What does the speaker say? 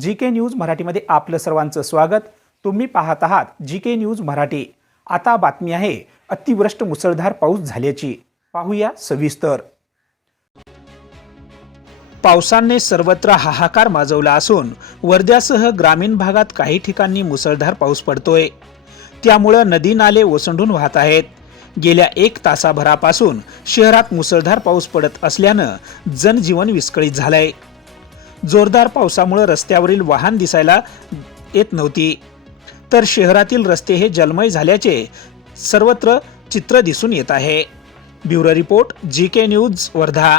जी K news मराठीमध्ये आपलं सर्वांचं स्वागत. तुम्ही पाहत आहात जी के न्यूज मराठी. आता बातमी आहे अतिवृष्ट मुसळधार पाऊस झाल्याची. पाहूया सविस्तर. पावसाने सर्वत्र हाहाकार माजवला असून वर्ध्यासह ग्रामीण भागात काही ठिकाणी मुसळधार पाऊस पडतोय. त्यामुळं नदी नाले ओसंडून वाहत आहेत. गेल्या एक तासाभरापासून शहरात मुसळधार पाऊस पडत असल्यानं जनजीवन विस्कळीत झालंय. जोरदार पावसामुळे रस्त्यावरील वाहन दिसायला येत नव्हती. तर शहरातील रस्ते हे जलमय झाल्याचे सर्वत्र चित्र दिसून येत आहे. Bureau report G K news Wardha.